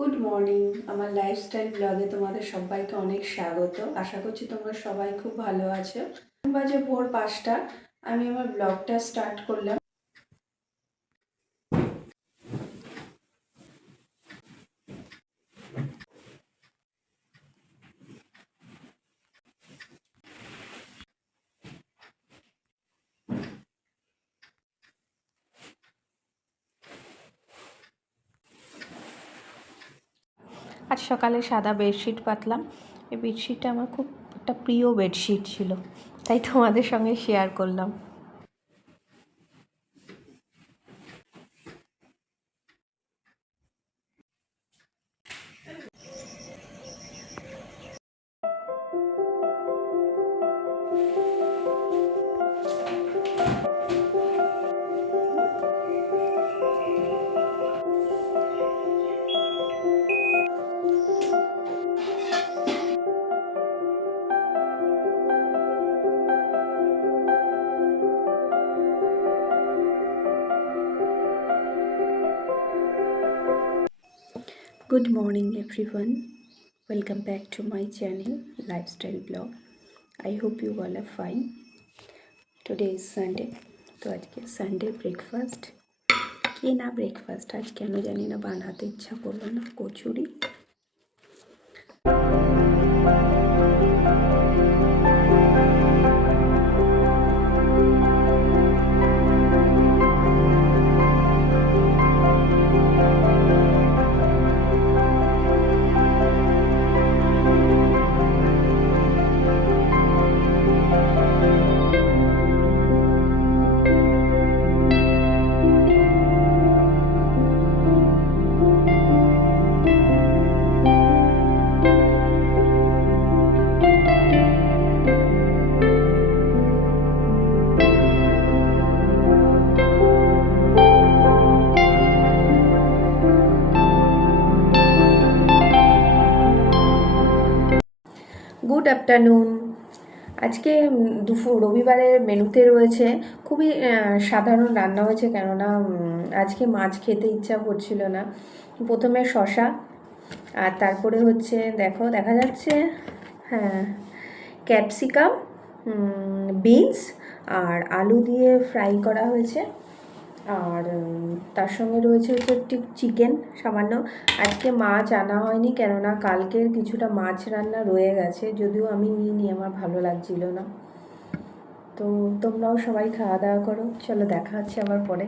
Good morning. আমার লাইফস্টাইল ব্লগে তোমাদের সবাইকে অনেক স্বাগত। আশা করছি তোমরা সবাই খুব ভালো আছো। বাজে ভোর 5টা, আমি আমার ব্লগটা স্টার্ট করলাম। আজ সকালে সাদা বেডশিট পাতলাম। এই বেডশিটটা আমার খুব একটা প্রিয় বেডশিট ছিল, তাই তোমাদের সঙ্গে শেয়ার করলাম। Good morning everyone. Welcome back to my channel Lifestyle Blog. I hope you all are fine. Today is Sunday. তো আজকে সানডে ব্রেকফাস্ট কি না ব্রেকফাস্ট আজ কেন জানি না বানাতে ইচ্ছা করলো না। Kachori, good afternoon. আজকে দুপুর রবিবারের মেনুতে রয়েছে খুবই সাধারণ রান্না হয়েছে, কেননা আজকে মাছ খেতে ইচ্ছা করছিল না। প্রথমে শসা, আর তারপরে হচ্ছে দেখা যাচ্ছে, হ্যাঁ, ক্যাপসিকাম, বিনস আর আলু দিয়ে ফ্রাই করা হয়েছে। আর তার সঙ্গে রয়েছে একটু চিকেন সামান্য। আজকে মাছ আনা হয়নি, কেননা কালকের কিছুটা মাছ রান্না রয়ে গেছে, যদিও আমি নিইনি, আমার ভালো লাগছিল না। তো তোমরাও সবাই খাওয়া দাওয়া করো, চলো দেখা হচ্ছে আবার পরে।